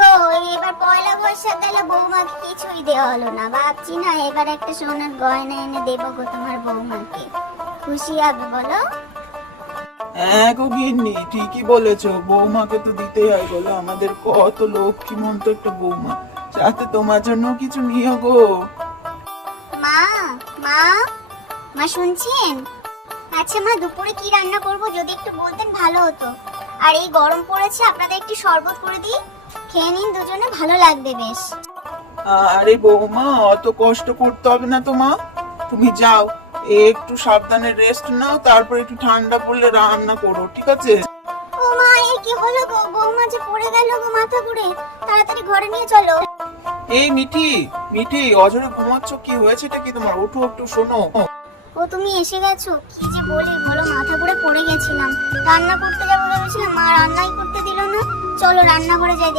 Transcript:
গো, এবার পয়লা বৈশাখ গেল, বৌমাকে কিছুই দেওয়া হলো না। ভাবছি না এবার একটা সোনার গয়না এনে দেবো গো তোমার বৌমাকে, খুশি হবে বলো? হ্যাঁ গো গিন্নি, ঠিকই বলেছো, বৌমাকে তো দিতেই হয় বলো, আমাদের কত লক্ষ্মীমন্ত একটা বৌমা, সাথে তোমার জন্য কিছু নিও গো। মা, মা, মা শুনছেন? আচ্ছা মা, দুপুরে কি রান্না করব যদি একটু বলতেন ভালো হতো। আর এই গরম পড়েছে, আপনাদের একটু শরবত করে দিই, খেয়ে নিন দুজনে, ভালো লাগবে বেশ। আরে বৌমা, অত কষ্ট করতে হবে না তো মা, তুমি যাও, একটু সাবধানে রেস্ট নাও, তারপর একটু ঠান্ডা পড়লে রান্না করো, ঠিক আছে? ও মা, এ কি হলো গো? বৌমা যে পড়ে গেল গো মাথা ঘুরে, তাড়াতাড়ি ঘরে নিয়ে চলো। এই মিঠি, মিঠি, অজরে ঘুমাচ্ছ, কি হয়েছেটা কি তোমার? ওঠো একটু, শোনো। ও তুমি এসে গেছো, কি যে বলি বলো, মাথা ঘুরে পড়ে গেছিলাম। রান্না করতে যাবো ভেবেছিলাম, মা রান্নাই করতে দিল না। চলো রান্নাঘরে যাই।